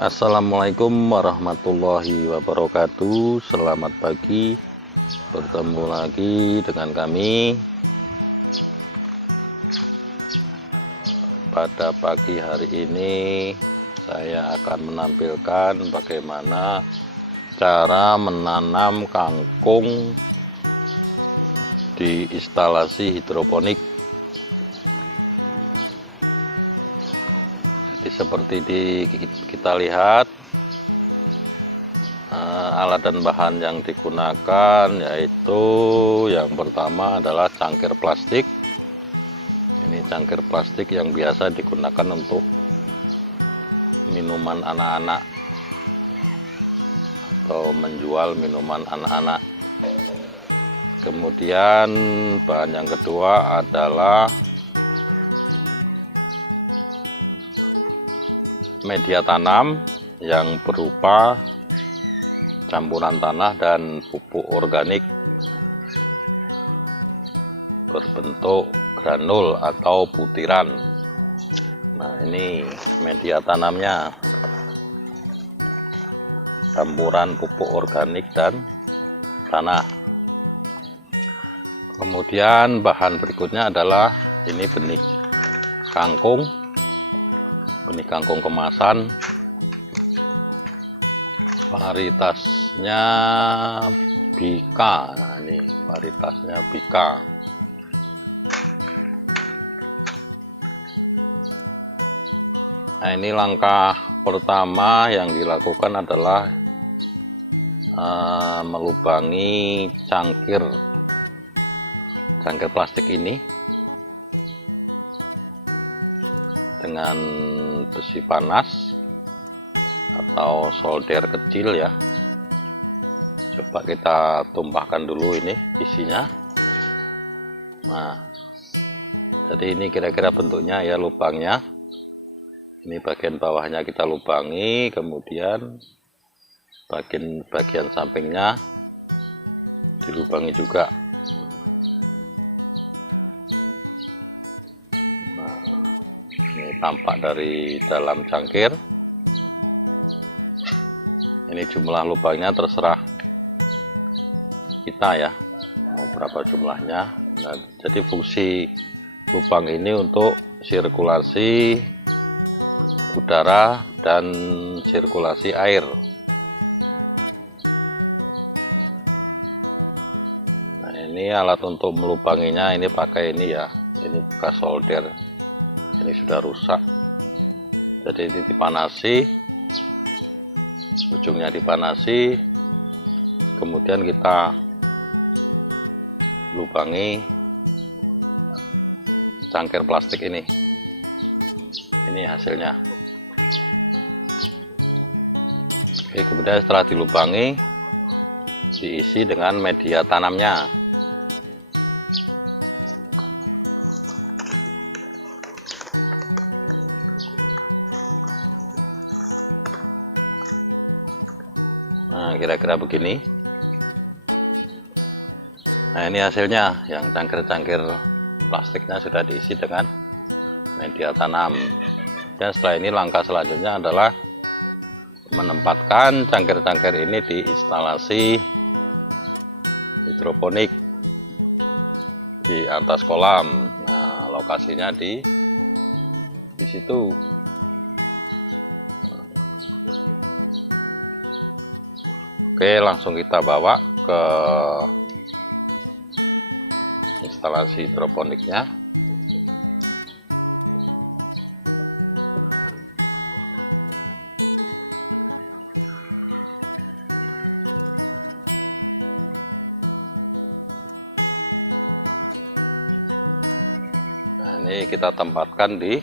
Assalamualaikum warahmatullahi wabarakatuh. Selamat pagi, bertemu lagi dengan kami. Pada pagi hari ini saya akan menampilkan bagaimana cara menanam kangkung di instalasi hidroponik. Seperti kita lihat, alat dan bahan yang digunakan yaitu yang pertama adalah cangkir plastik. Ini cangkir plastik yang biasa digunakan untuk minuman anak-anak atau menjual minuman anak-anak. Kemudian bahan yang kedua adalah media tanam yang berupa campuran tanah dan pupuk organik berbentuk granul atau butiran. Nah, ini media tanamnya, campuran pupuk organik dan tanah. Kemudian bahan berikutnya adalah ini benih kangkung kemasan, varietasnya Bika. Nah, ini varietasnya Bika. Nah, ini langkah pertama yang dilakukan adalah melubangi cangkir plastik ini dengan besi panas atau solder kecil ya. Coba kita tumpahkan dulu ini isinya. Nah, jadi ini kira-kira bentuknya ya lubangnya. Ini bagian bawahnya kita lubangi, kemudian bagian sampingnya dilubangi juga. Tampak dari dalam cangkir. Ini jumlah lubangnya terserah kita ya, berapa jumlahnya. Nah, jadi fungsi lubang ini untuk sirkulasi udara dan sirkulasi air. Nah, ini alat untuk melubanginya, ini pakai ini ya, ini bekas solder. Sudah rusak, jadi ini dipanasi, ujungnya dipanasi, kemudian kita lubangi cangkir plastik ini hasilnya. Oke, kemudian setelah dilubangi diisi dengan media tanamnya. Kira-kira begini. Nah, ini hasilnya, yang cangkir-cangkir plastiknya sudah diisi dengan media tanam. Dan setelah ini langkah selanjutnya adalah menempatkan cangkir-cangkir ini di instalasi hidroponik di atas kolam. Nah, lokasinya di situ. Oke, langsung kita bawa ke instalasi hidroponiknya. Nah, ini kita tempatkan di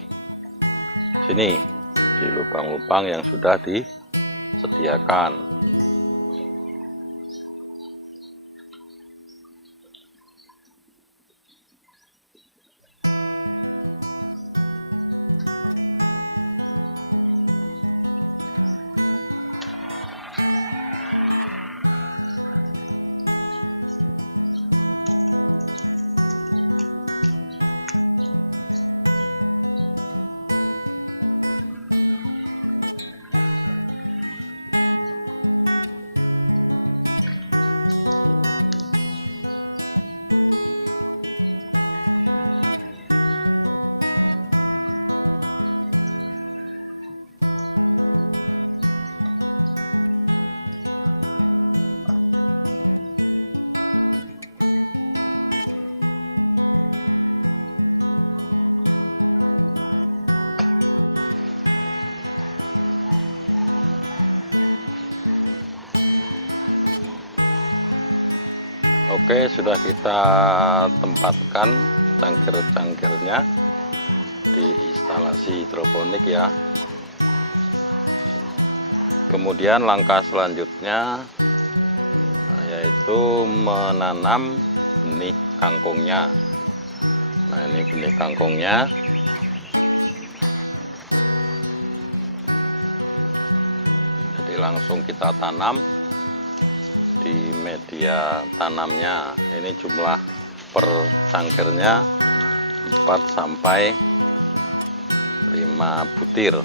sini, di lubang-lubang yang sudah disediakan. Oke, sudah kita tempatkan cangkir-cangkirnya di instalasi hidroponik ya. Kemudian langkah selanjutnya yaitu menanam benih kangkungnya. Nah, ini benih kangkungnya. Jadi langsung kita tanam di media tanamnya. Ini jumlah per cangkirnya 4 sampai 5 butir.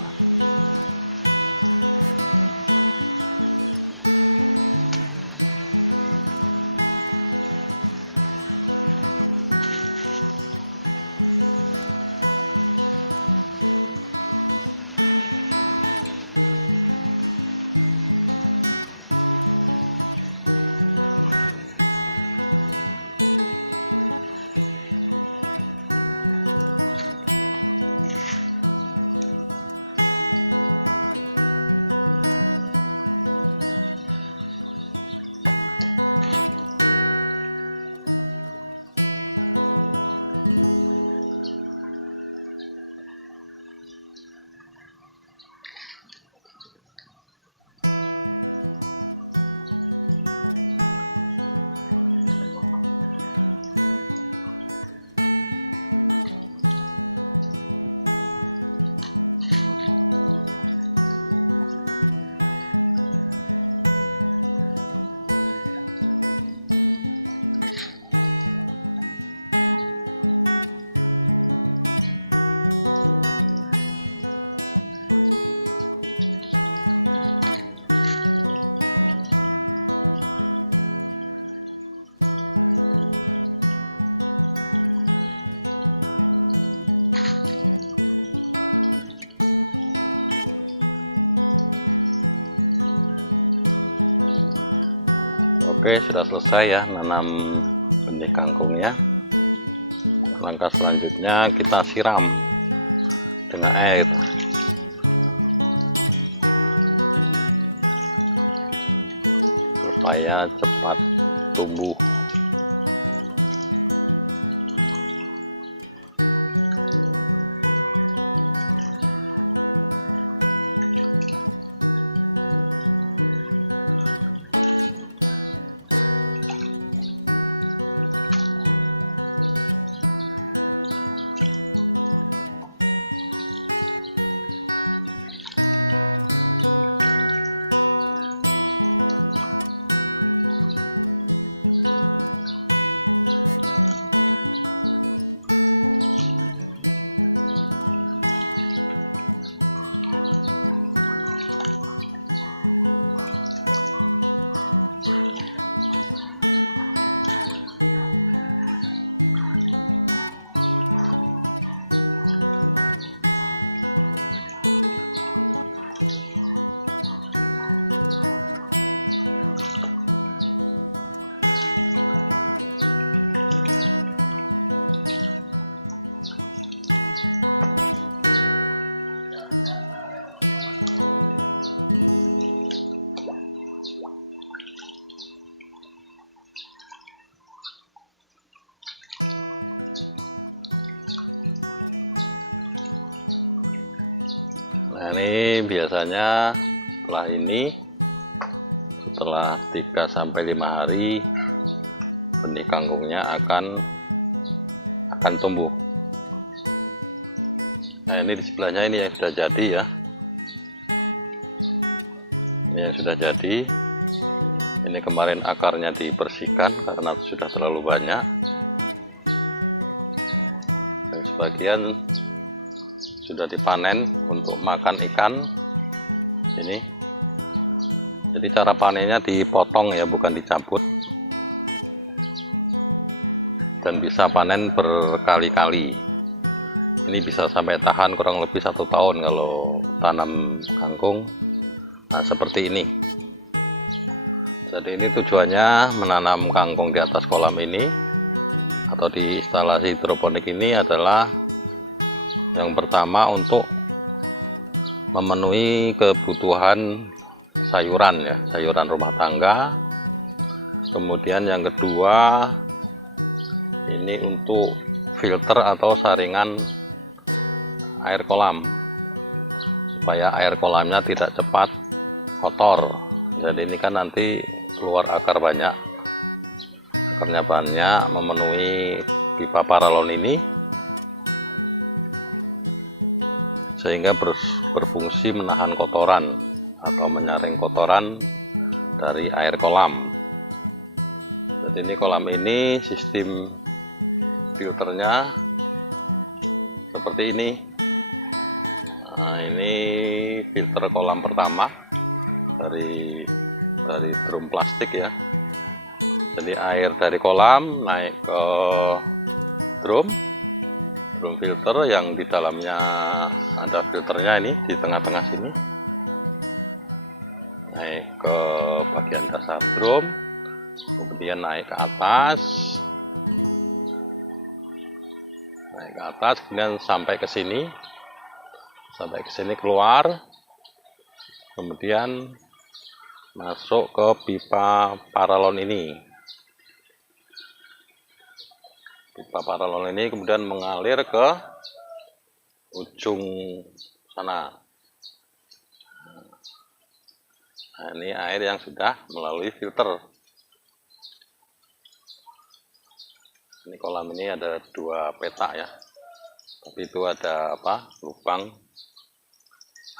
Oke, sudah selesai ya nanam benih kangkungnya. Langkah selanjutnya kita siram dengan air supaya cepat tumbuh. Ini biasanya setelah 3 sampai 5 hari benih kangkungnya akan tumbuh. Nah, ini di sebelahnya ini yang sudah jadi ya. Ini yang sudah jadi. Ini kemarin akarnya dibersihkan karena sudah terlalu banyak. Dan sebagian sudah dipanen untuk makan ikan. Ini jadi cara panennya dipotong ya, bukan dicabut, dan bisa panen berkali-kali. Ini bisa sampai tahan kurang lebih 1 tahun kalau tanam kangkung. Nah, seperti ini. Jadi ini tujuannya menanam kangkung di atas kolam ini atau di instalasi hidroponik ini adalah yang pertama untuk memenuhi kebutuhan sayuran ya, sayuran rumah tangga. Kemudian Kemudian yang kedua, ini untuk filter atau saringan air kolam, supaya air kolamnya tidak cepat kotor. Jadi ini kan nanti keluar akar banyak, akarnya banyak memenuhi pipa paralon ini, sehingga berfungsi menahan kotoran atau menyaring kotoran dari air kolam. Jadi ini kolam ini sistem filternya seperti ini. Nah, ini filter kolam pertama dari drum plastik ya. Jadi air dari kolam naik ke drum filter yang di dalamnya ada filternya, ini di tengah-tengah sini, naik ke bagian dasar drum, kemudian naik ke atas, kemudian sampai ke sini, keluar, kemudian masuk ke pipa paralon ini. Pipa paralon ini kemudian mengalir ke ujung sana. Nah, ini air yang sudah melalui filter. Ini kolam ini ada 2 petak ya, tapi itu ada lubang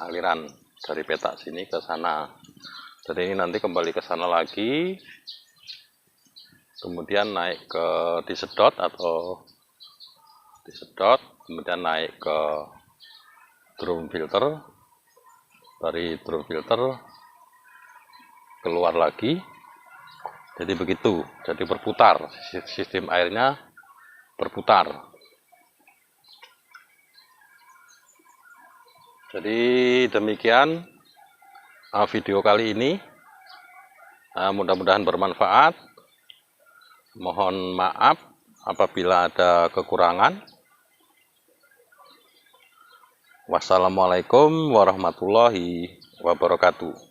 aliran dari petak sini ke sana. Jadi ini nanti kembali ke sana lagi, kemudian naik ke disedot, kemudian naik ke drum filter, dari drum filter keluar lagi. Jadi begitu, jadi berputar, sistem airnya berputar. Jadi demikian video kali ini, mudah-mudahan bermanfaat. Mohon maaf apabila ada kekurangan. Wassalamualaikum warahmatullahi wabarakatuh.